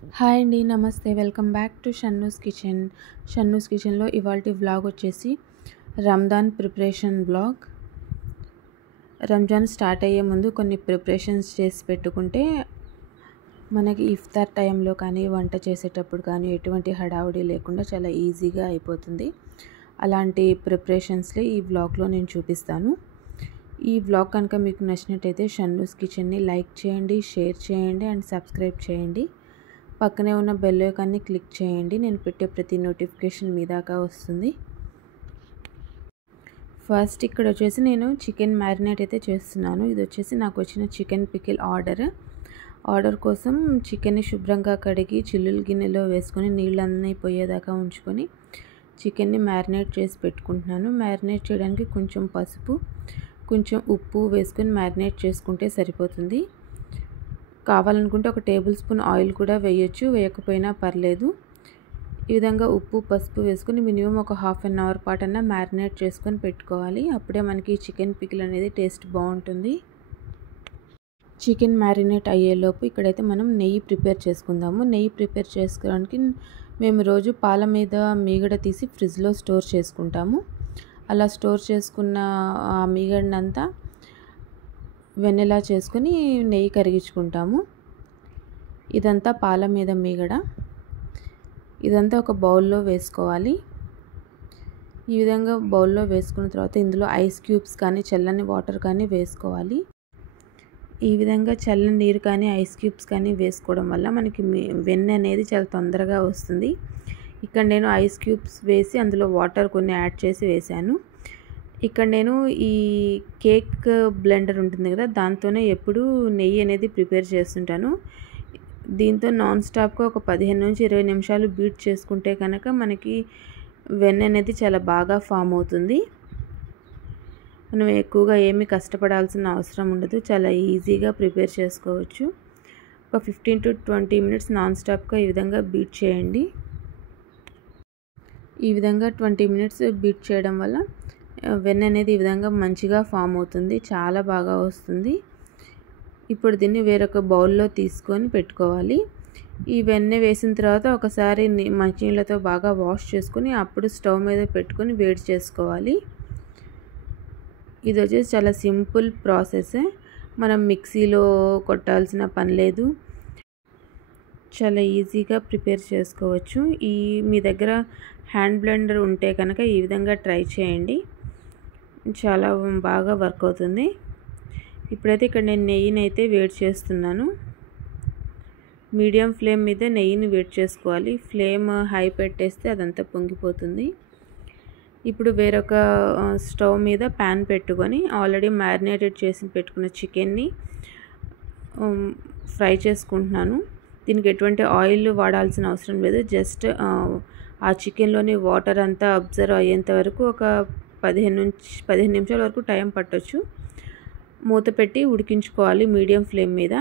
Hi అండి. నమస్తే. Welcome back to Shannu's kitchen. Shannu's కిచెన్‌లో ఇవాల్టి వ్లాగ్ వచ్చేసి Ramzan preparation vlog. Ramzan start అయ్యే ముందు కొన్ని ప్రిపరేషన్స్ చేసి పెట్టుకుంటే మనకి ఇఫ్తార్ టైంలో కానీ, వంట చేసేటప్పుడు కానీ ఎటువంటి హడావుడి లేకుండా చాలా ఈజీగా అయిపోతుంది. అలాంటి ప్రిపరేషన్స్‌ని ఈ వ్లాగ్‌లో నేను చూపిస్తాను. ఈ వ్లాగ్ కనుక మీకు నచ్చినట్టయితే షన్నూస్ కిచెన్ని లైక్ చేయండి, షేర్ చేయండి అండ్ సబ్స్క్రైబ్ చేయండి. పక్కనే ఉన్న బెల్ ఐకాన్ని క్లిక్ చేయండి. నేను పెట్టే ప్రతి నోటిఫికేషన్ మీ దాకా వస్తుంది. ఫస్ట్ ఇక్కడ వచ్చేసి నేను చికెన్ మ్యారినేట్ అయితే చేస్తున్నాను. ఇది వచ్చేసి నాకు వచ్చిన చికెన్ పికిల్ ఆర్డర్ కోసం చికెన్ని శుభ్రంగా కడిగి చిల్లులు గిన్నెలో వేసుకొని నీళ్ళన్నీ పోయేదాకా ఉంచుకొని చికెన్ని మ్యారినేట్ చేసి పెట్టుకుంటున్నాను. మ్యారినేట్ చేయడానికి కొంచెం పసుపు, కొంచెం ఉప్పు వేసుకొని మ్యారినేట్ చేసుకుంటే సరిపోతుంది. కావాలనుకుంటే ఒక టేబుల్ స్పూన్ ఆయిల్ కూడా వేయొచ్చు, వేయకపోయినా పర్లేదు. ఈ విధంగా ఉప్పు, పసుపు వేసుకొని మినిమం ఒక హాఫ్ అన్ అవర్ పాటన్నా మ్యారినేట్ చేసుకొని పెట్టుకోవాలి. అప్పుడే మనకి చికెన్ పికిల్ అనేది టేస్ట్ బాగుంటుంది. చికెన్ మ్యారినేట్ అయ్యేలోపు ఇక్కడైతే మనం నెయ్యి ప్రిపేర్ చేసుకుందాము. నెయ్యి ప్రిపేర్ చేసుకోవడానికి మేము రోజు పాల మీద మీగడ తీసి ఫ్రిడ్జ్లో స్టోర్ చేసుకుంటాము. అలా స్టోర్ చేసుకున్న ఆ మీగడనంతా వెన్నెలా చేసుకొని నెయ్యి కరిగించుకుంటాము. ఇదంతా పాల మీద మీగడ. ఇదంతా ఒక బౌల్లో వేసుకోవాలి. ఈ విధంగా బౌల్లో వేసుకున్న తర్వాత ఇందులో ఐస్ క్యూబ్స్ కానీ చల్లని వాటర్ కానీ వేసుకోవాలి. ఈ విధంగా చల్లని నీరు కానీ ఐస్ క్యూబ్స్ కానీ వేసుకోవడం వల్ల మనకి వెన్న అనేది చాలా తొందరగా వస్తుంది. ఇక్కడ నేను ఐస్ క్యూబ్స్ వేసి అందులో వాటర్ కొన్ని యాడ్ చేసి వేశాను. ఇక్కడ నేను ఈ కేక్ బ్లెండర్ ఉంటుంది కదా, దాంతోనే ఎప్పుడు నెయ్యి అనేది ప్రిపేర్ చేస్తుంటాను. దీంతో నాన్ స్టాప్గా ఒక 15 నుంచి 20 నిమిషాలు బీట్ చేసుకుంటే కనుక మనకి వెన్న అనేది చాలా బాగా ఫామ్ అవుతుంది. మనం ఎక్కువగా ఏమీ కష్టపడాల్సిన అవసరం ఉండదు. చాలా ఈజీగా ప్రిపేర్ చేసుకోవచ్చు. ఒక 15 to 20 మినిట్స్ నాన్ స్టాప్గా ఈ విధంగా బీట్ చేయండి. ఈ విధంగా 20 మినిట్స్ బీట్ చేయడం వల్ల వెన్న అనేది ఈ విధంగా మంచిగా ఫామ్ అవుతుంది, చాలా బాగా వస్తుంది. ఇప్పుడు దీన్ని వేరొక బౌల్లో తీసుకొని పెట్టుకోవాలి. ఈ వెన్న వేసిన తర్వాత ఒకసారి మంచినీళ్ళతో బాగా వాష్ చేసుకొని అప్పుడు స్టవ్ మీద పెట్టుకొని వేడి చేసుకోవాలి. ఇది వచ్చేసి చాలా సింపుల్ ప్రాసెస్. మనం మిక్సీలో కొట్టాల్సిన పని లేదు. చాలా ఈజీగా ప్రిపేర్ చేసుకోవచ్చు. మీ దగ్గర హ్యాండ్ బ్లెండర్ ఉంటే కనుక ఈ విధంగా ట్రై చేయండి, చాలా బాగా వర్క్ అవుతుంది. ఇప్పుడైతే ఇక్కడ నేను నెయ్యిని అయితే వేడి చేస్తున్నాను. మీడియం ఫ్లేమ్ మీద నెయ్యిని వేడి చేసుకోవాలి. ఫ్లేమ్ హై పెట్టేస్తే అదంతా పొంగిపోతుంది. ఇప్పుడు వేరొక స్టవ్ మీద ప్యాన్ పెట్టుకొని ఆల్రెడీ మ్యారినేటెడ్ చేసి పెట్టుకున్న చికెన్ని ఫ్రై చేసుకుంటున్నాను. దీనికి ఎటువంటి ఆయిల్ వాడాల్సిన అవసరం లేదు. జస్ట్ ఆ చికెన్లోని వాటర్ అంతా అబ్జర్వ్ అయ్యేంత వరకు ఒక 15 నిమిషాల వరకు టైం పట్టొచ్చు. మూత పెట్టి ఉడికించుకోవాలి మీడియం ఫ్లేమ్ మీద.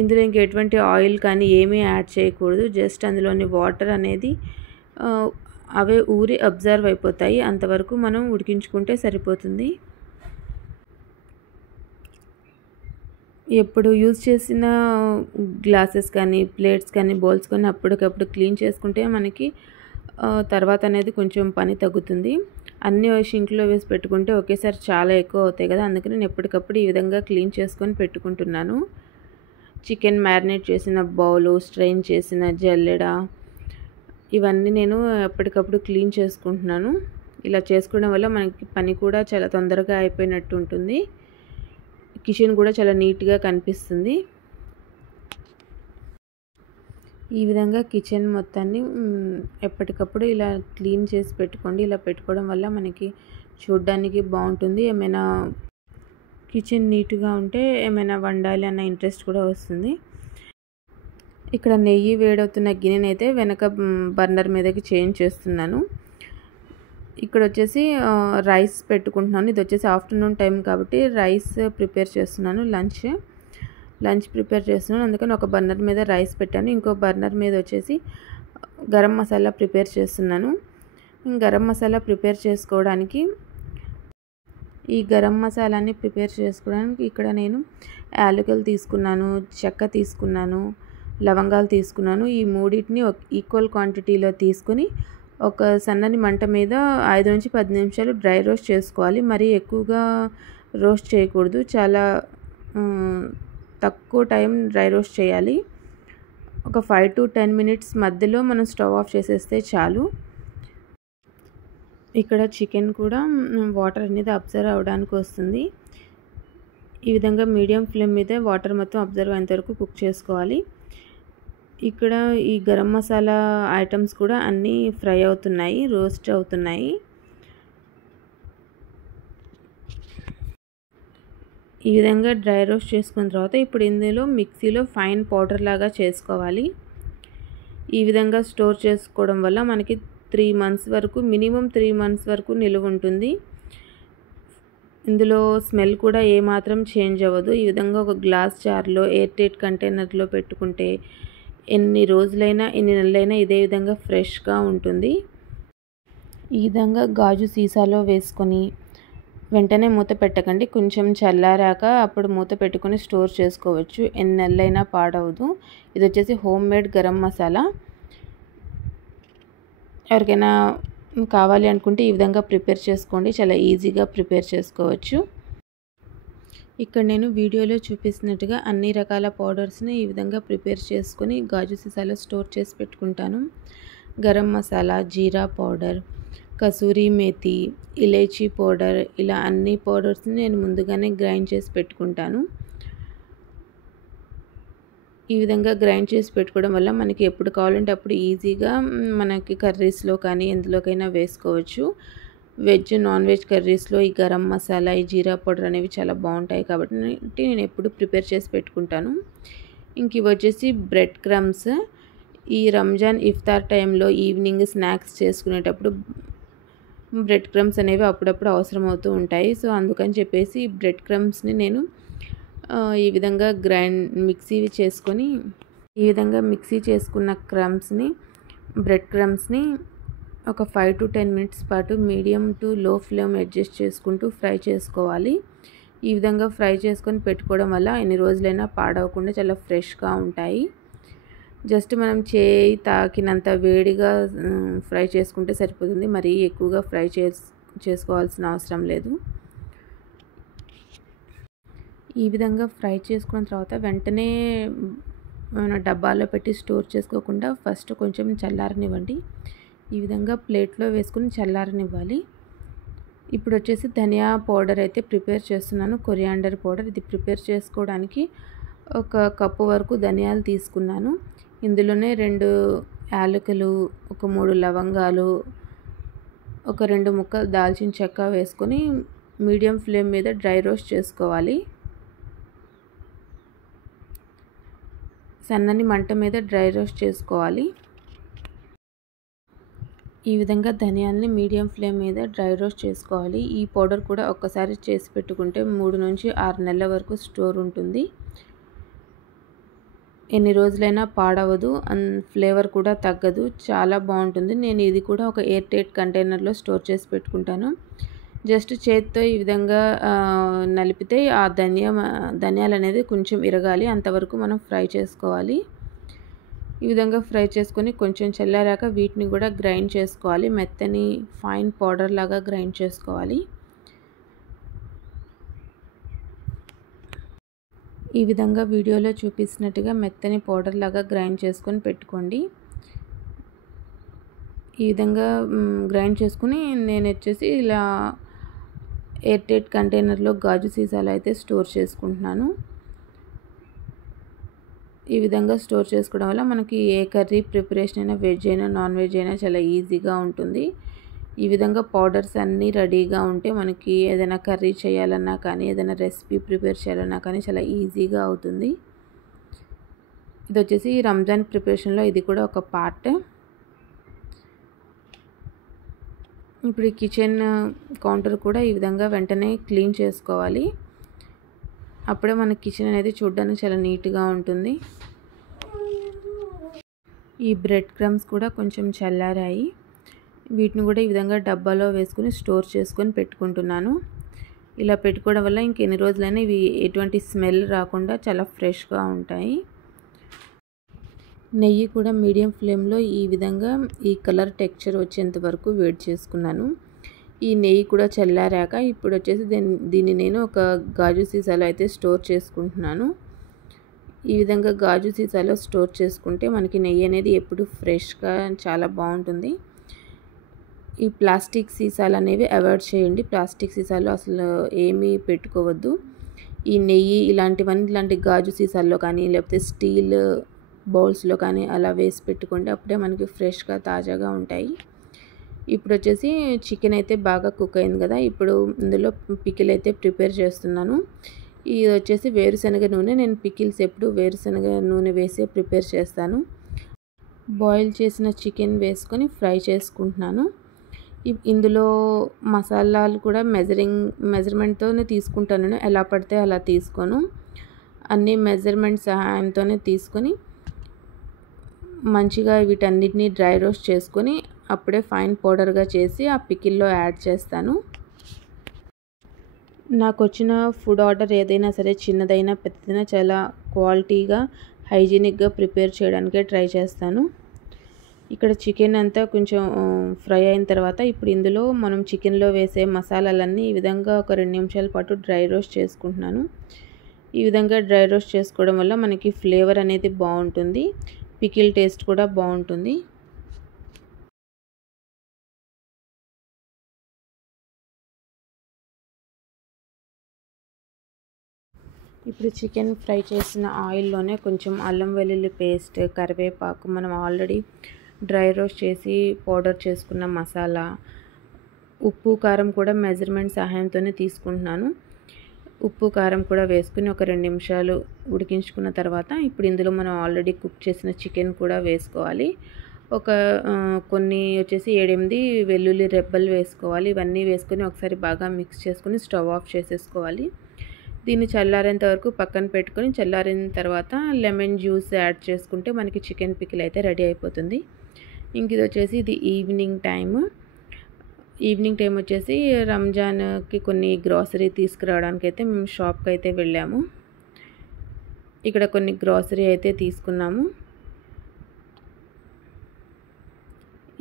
ఇందులో ఇంక ఎటువంటి ఆయిల్ కానీ ఏమీ యాడ్ చేయకూడదు. జస్ట్ అందులోని వాటర్ అనేది అవే ఊరి అబ్జర్వ్ అయిపోతాయి. అంతవరకు మనం ఉడికించుకుంటే సరిపోతుంది. ఎప్పుడు యూజ్ చేసిన గ్లాసెస్ కానీ, ప్లేట్స్ కానీ, బౌల్స్ కానీ అప్పటికప్పుడు క్లీన్ చేసుకుంటే మనకి తర్వాత అనేది కొంచెం పని తగ్గుతుంది. అన్నీ షింక్లో వేసి పెట్టుకుంటే ఒకేసారి చాలా ఎక్కువ అవుతాయి కదా, అందుకని నేను ఎప్పటికప్పుడు ఈ విధంగా క్లీన్ చేసుకొని పెట్టుకుంటున్నాను. చికెన్ మ్యారినేట్ చేసిన బౌలు, స్ట్రెయిన్ చేసిన జల్లెడ, ఇవన్నీ నేను ఎప్పటికప్పుడు క్లీన్ చేసుకుంటున్నాను. ఇలా చేసుకోవడం వల్ల మనకి పని కూడా చాలా తొందరగా అయిపోయినట్టు ఉంటుంది. కిచెన్ కూడా చాలా నీట్గా కనిపిస్తుంది. ఈ విధంగా కిచెన్ మొత్తాన్ని ఎప్పటికప్పుడు ఇలా క్లీన్ చేసి పెట్టుకోండి. ఇలా పెట్టుకోవడం వల్ల మనకి చూడడానికి బాగుంటుంది. ఏమైనా కిచెన్ నీట్గా ఉంటే ఏమైనా వండాలి అన్న ఇంట్రెస్ట్ కూడా వస్తుంది. ఇక్కడ నెయ్యి వేడవుతున్న గిన్నెని అయితే వెనక బర్నర్ మీదకి చేంజ్ చేస్తున్నాను. ఇక్కడ వచ్చేసి రైస్ పెట్టుకుంటున్నాను. ఇది వచ్చేసి ఆఫ్టర్నూన్ టైం కాబట్టి రైస్ ప్రిపేర్ చేస్తున్నాను. లంచ్ ప్రిపేర్ చేస్తున్నాను. అందుకని ఒక బర్నర్ మీద రైస్ పెట్టాను. ఇంకో బర్నర్ మీద వచ్చేసి గరం మసాలా ప్రిపేర్ చేస్తున్నాను. గరం మసాలా ప్రిపేర్ చేసుకోవడానికి ఈ గరం మసాలాని ప్రిపేర్ చేసుకోవడానికి ఇక్కడ నేను యాలకులు తీసుకున్నాను, చెక్క తీసుకున్నాను, లవంగాలు తీసుకున్నాను. ఈ మూడింటిని ఈక్వల్ క్వాంటిటీలో తీసుకుని ఒక సన్నని మంట మీద 5 నుంచి 10 నిమిషాలు డ్రై రోస్ట్ చేసుకోవాలి. మరీ ఎక్కువగా రోస్ట్ చేయకూడదు, చాలా తక్కువ టైం డ్రై రోస్ట్ చేయాలి. ఒక 5 to 10 మినిట్స్ మధ్యలో మనం స్టవ్ ఆఫ్ చేసేస్తే చాలు. ఇక్కడ చికెన్ కూడా వాటర్ అనేది అబ్జర్వ్ అవ్వడానికి వస్తుంది. ఈ విధంగా మీడియం ఫ్లేమ్ మీద వాటర్ మొత్తం అబ్జర్వ్ అయ్యేంత వరకు కుక్ చేసుకోవాలి. ఇక్కడ ఈ గరం మసాలా ఐటమ్స్ కూడా అన్నీ ఫ్రై అవుతున్నాయి, రోస్ట్ అవుతున్నాయి. ఈ విధంగా డ్రై రోస్ట్ చేసుకున్న తర్వాత ఇప్పుడు ఇందులో మిక్సీలో ఫైన్ పౌడర్ లాగా చేసుకోవాలి. ఈ విధంగా స్టోర్ చేసుకోవడం వల్ల మనకి 3 మంత్స్ వరకు, మినిమం 3 మంత్స్ వరకు నిలువ ఉంటుంది. ఇందులో స్మెల్ కూడా ఏమాత్రం చేంజ్ అవ్వదు. ఈ విధంగా ఒక గ్లాస్ జార్లో ఎయిర్ టైట్ కంటైనర్లో పెట్టుకుంటే ఎన్ని రోజులైనా ఎన్ని నెలలైనా ఇదే విధంగా ఫ్రెష్గా ఉంటుంది. ఈ విధంగా గాజు సీసాలో వేసుకొని వెంటనే మూత పెట్టకండి. కొంచెం చల్లారాక అప్పుడు మూత పెట్టుకొని స్టోర్ చేసుకోవచ్చు. ఎన్ని నెలలైనా పాడవదు. ఇది వచ్చేసి హోమ్ మేడ్ గరం మసాలా. ఎవరికైనా కావాలి అనుకుంటే ఈ విధంగా ప్రిపేర్ చేసుకోండి. చాలా ఈజీగా ప్రిపేర్ చేసుకోవచ్చు. ఇక్కడ నేను వీడియోలో చూపిస్తున్నట్టుగా అన్ని రకాల పౌడర్స్ని ఈ విధంగా ప్రిపేర్ చేసుకొని గాజు సీసాలో స్టోర్ చేసి పెట్టుకుంటాను. గరం మసాలా, జీరా పౌడర్, కసూరి మేతి, ఇలైచీ పౌడర్, ఇలా అన్ని పౌడర్స్ని నేను ముందుగానే గ్రైండ్ చేసి పెట్టుకుంటాను. ఈ విధంగా గ్రైండ్ చేసి పెట్టుకోవడం వల్ల మనకి ఎప్పుడు కావాలంటే అప్పుడు ఈజీగా మనకి కర్రీస్లో కానీ ఎందులోకైనా వేసుకోవచ్చు. వెజ్, నాన్ వెజ్ కర్రీస్లో ఈ గరం మసాలా, ఈ జీరా పౌడర్ అనేవి చాలా బాగుంటాయి కాబట్టి నేను ఎప్పుడు ప్రిపేర్ చేసి పెట్టుకుంటాను. ఇంక ఇవి వచ్చేసి బ్రెడ్ క్రమ్స్. ఈ రంజాన్ ఇఫ్తార్ టైంలో ఈవినింగ్ స్నాక్స్ చేసుకునేటప్పుడు బ్రెడ్ క్రమ్స్ అనేవి అప్పుడప్పుడు అవసరం అవుతూ ఉంటాయి. సో అందుకని చెప్పేసి బ్రెడ్ క్రమ్స్ని నేను ఈ విధంగా మిక్సీ చేసుకున్న బ్రెడ్ క్రమ్స్ని ఒక 5 to 10 మినిట్స్ పాటు మీడియం టు లో ఫ్లేమ్ అడ్జస్ట్ చేసుకుంటూ ఫ్రై చేసుకోవాలి. ఈ విధంగా ఫ్రై చేసుకొని పెట్టుకోవడం వల్ల ఎన్ని రోజులైనా పాడవకుండా చాలా ఫ్రెష్గా ఉంటాయి. జస్ట్ మనం చేయి తాకినంత వేడిగా ఫ్రై చేసుకుంటే సరిపోతుంది. మరీ ఎక్కువగా ఫ్రై చేసుకోవాల్సిన అవసరం లేదు. ఈ విధంగా ఫ్రై చేసుకున్న తర్వాత వెంటనే డబ్బాలో పెట్టి స్టోర్ చేసుకోకుండా ఫస్ట్ కొంచెం చల్లారనివ్వండి. ఈ విధంగా ప్లేట్లో వేసుకుని చల్లారనివ్వాలి. ఇప్పుడు వచ్చేసి ధనియా పౌడర్ అయితే ప్రిపేర్ చేస్తున్నాను. Coriander powder. ఇది ప్రిపేర్ చేసుకోవడానికి 1 కప్పు వరకు ధనియాలు తీసుకున్నాను. ఇందులోనే 2 యాలకులు, ఒక 3 లవంగాలు, ఒక 2 ముక్కలు దాల్చిన చెక్క వేసుకొని మీడియం ఫ్లేమ్ మీద డ్రై రోస్ట్ చేసుకోవాలి. సన్నని మంట మీద డ్రై రోస్ట్ చేసుకోవాలి. ఈ విధంగా ధనియాల్ని మీడియం ఫ్లేమ్ మీద డ్రై రోస్ట్ చేసుకోవాలి. ఈ పౌడర్ కూడా ఒక్కసారి చేసి పెట్టుకుంటే 3 నుంచి 6 నెలల వరకు స్టోర్ ఉంటుంది. ఎన్ని రోజులైనా పాడవదు, ఫ్లేవర్ కూడా తగ్గదు, చాలా బాగుంటుంది. నేను ఇది కూడా ఒక ఎయిర్ టైట్ కంటైనర్లో స్టోర్ చేసి పెట్టుకుంటాను. జస్ట్ చేతితో ఈ విధంగా నలిపితే ఆ ధనియాలు అనేది కొంచెం ఇరగాలి, అంతవరకు మనం ఫ్రై చేసుకోవాలి. ఈ విధంగా ఫ్రై చేసుకొని కొంచెం చల్లారాక వీటిని కూడా గ్రైండ్ చేసుకోవాలి. మెత్తని ఫైన్ పౌడర్ లాగా గ్రైండ్ చేసుకోవాలి. ఈ విధంగా వీడియోలో చూపిస్తున్నట్టుగా మెత్తని పౌడర్ లాగా గ్రైండ్ చేసుకొని పెట్టుకోండి. ఈ విధంగా గ్రైండ్ చేసుకుని నేను వచ్చేసి ఇలా ఎయిర్ టైట్ కంటైనర్లో గాజు సీసాలో అయితే స్టోర్ చేసుకుంటున్నాను. ఈ విధంగా స్టోర్ చేసుకోవడం వల్ల మనకి ఏ కర్రీ ప్రిపరేషన్ అయినా, వెజ్ అయినా నాన్ వెజ్ అయినా చాలా ఈజీగా ఉంటుంది. ఈ విధంగా పౌడర్స్ అన్నీ రెడీగా ఉంటే మనకి ఏదైనా కర్రీ చేయాలన్నా కానీ, ఏదైనా రెసిపీ ప్రిపేర్ చేయాలన్నా కానీ చాలా ఈజీగా అవుతుంది. ఇది వచ్చేసి రంజాన్ ప్రిపరేషన్లో ఇది కూడా ఒక పార్ట్. ఇప్పుడు ఈ కిచెన్ కౌంటర్ కూడా ఈ విధంగా వెంటనే క్లీన్ చేసుకోవాలి. అప్పుడే మన కిచెన్ అనేది చూడడానికి చాలా నీట్గా ఉంటుంది. ఈ బ్రెడ్ క్రమ్స్ కూడా కొంచెం చల్లారాయి. వీటిని కూడా ఈ విధంగా డబ్బాలో వేసుకుని స్టోర్ చేసుకొని పెట్టుకుంటున్నాను. ఇలా పెట్టుకోవడం వల్ల ఇంకెన్ని రోజులైనా ఇవి ఎటువంటి స్మెల్ రాకుండా చాలా ఫ్రెష్గా ఉంటాయి. నెయ్యి కూడా మీడియం ఫ్లేమ్లో ఈ విధంగా ఈ కలర్ టెక్స్చర్ వచ్చేంత వరకు వేడి చేసుకున్నాను. ఈ నెయ్యి కూడా చల్లారాక ఇప్పుడు వచ్చేసి దీన్ని నేను ఒక గాజు సీసాలో అయితే స్టోర్ చేసుకుంటున్నాను. ఈ విధంగా గాజు సీసాలో స్టోర్ చేసుకుంటే మనకి నెయ్యి అనేది ఎప్పుడు ఫ్రెష్గా చాలా బాగుంటుంది. ఈ ప్లాస్టిక్ సీసాలు అనేవి అవాయిడ్ చేయండి. ప్లాస్టిక్ సీసాలు అసలు ఏమీ పెట్టుకోవద్దు. ఈ నెయ్యి ఇలాంటి గాజు సీసాల్లో కానీ లేకపోతే స్టీల్ బౌల్స్లో కానీ అలా వేసి పెట్టుకోండి. అప్పుడే మనకి ఫ్రెష్గా తాజాగా ఉంటాయి. ఇప్పుడు వచ్చేసి చికెన్ అయితే బాగా కుక్ అయింది కదా. ఇప్పుడు ఇందులో పికిల్ అయితే ప్రిపేర్ చేస్తున్నాను. ఇది వచ్చేసి వేరుశనగ నూనె. నేను పికిల్స్ ఎప్పుడు వేరుశనగ నూనె వేసి ప్రిపేర్ చేస్తాను. బాయిల్ చేసిన చికెన్ వేసుకొని ఫ్రై చేసుకుంటున్నాను. ఇందులో మసాలాలు కూడా మెజర్మెంట్తోనే తీసుకుంటాను. ఎలా పడితే అలా తీసుకోను. అన్ని మెజర్మెంట్ సహాయంతోనే తీసుకొని మంచిగా వీటన్నిటిని డ్రై రోస్ట్ చేసుకొని అప్పుడే ఫైన్ పౌడర్గా చేసి ఆ పికిల్లో యాడ్ చేస్తాను. నాకు వచ్చిన ఫుడ్ ఆర్డర్ ఏదైనా సరే చిన్నదైనా పెద్దదైనా చాలా క్వాలిటీగా హైజీనిక్గా ప్రిపేర్ చేయడానికే ట్రై చేస్తాను. ఇక్కడ చికెన్ అంతా కొంచెం ఫ్రై అయిన తర్వాత ఇప్పుడు ఇందులో మనం చికెన్లో వేసే మసాలాలన్నీ ఈ విధంగా ఒక 2 నిమిషాల పాటు డ్రై రోస్ట్ చేసుకుంటున్నాను. ఈ విధంగా డ్రై రోస్ట్ చేసుకోవడం వల్ల మనకి ఫ్లేవర్ అనేది బాగుంటుంది. పికిల్ టేస్ట్ కూడా బాగుంటుంది. ఇప్పుడు చికెన్ ఫ్రై చేసిన ఆయిల్లోనే కొంచెం అల్లం వెల్లుల్లి పేస్ట్, కరివేపాకు, మనం ఆల్రెడీ డ్రై రోస్ట్ చేసి పౌడర్ చేసుకున్న మసాలా, ఉప్పు కారం కూడా మెజర్మెంట్ సహాయంతోనే తీసుకుంటున్నాను. ఉప్పు కారం కూడా వేసుకుని ఒక 2 నిమిషాలు ఉడికించుకున్న తర్వాత ఇప్పుడు ఇందులో మనం ఆల్రెడీ కుక్ చేసిన చికెన్ కూడా వేసుకోవాలి. కొన్ని వచ్చేసి 7-8 వెల్లుల్లి రెబ్బలు వేసుకోవాలి. ఇవన్నీ వేసుకొని ఒకసారి బాగా మిక్స్ చేసుకొని స్టవ్ ఆఫ్ చేసేసుకోవాలి. దీన్ని చల్లారేంత వరకు పక్కన పెట్టుకొని చల్లారిన తర్వాత లెమన్ జ్యూస్ యాడ్ చేసుకుంటే మనకి చికెన్ పికిల్ అయితే రెడీ అయిపోతుంది. ఇంక ఇది వచ్చేసి ఇది ఈవినింగ్ టైం వచ్చేసి రంజాన్కి కొన్ని గ్రాసరీ తీసుకురావడానికి అయితే మేము షాప్కి అయితే వెళ్ళాము. ఇక్కడ కొన్ని గ్రాసరీ అయితే తీసుకున్నాము.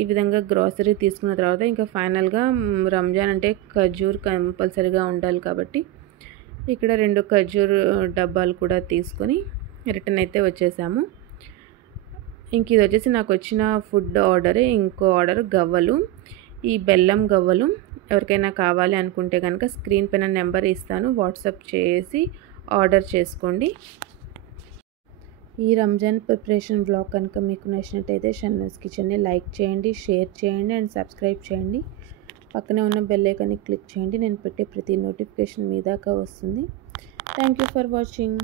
ఈ విధంగా గ్రాసరీ తీసుకున్న తర్వాత ఇంకా ఫైనల్గా రంజాన్ అంటే ఖర్జూర్ కంపల్సరీగా ఉండాలి కాబట్టి ఇక్కడ 2 ఖర్జూర్ డబ్బాలు కూడా తీసుకొని రిటర్న్ అయితే వచ్చేసాము. ఇంక ఇది వచ్చేసి నాకు వచ్చిన ఫుడ్ ఆర్డరే. ఇంకో ఆర్డర్ గవ్వలు. ఈ బెల్లం గవ్వలు ఎవరికైనా కావాలి అనుకుంటే కనుక స్క్రీన్ పైన నెంబర్ ఇస్తాను, వాట్సాప్ చేసి ఆర్డర్ చేసుకోండి. ఈ రంజాన్ ప్రిపరేషన్ బ్లాగ్ కనుక మీకు నచ్చినట్టయితే షన్నూస్ కిచెన్ని లైక్ చేయండి, షేర్ చేయండి అండ్ సబ్స్క్రైబ్ చేయండి. పక్కనే ఉన్న బెల్ ఐకాన్ని క్లిక్ చేయండి. నేను పెట్టే ప్రతి నోటిఫికేషన్ మీ దాకా వస్తుంది. Thank you for watching.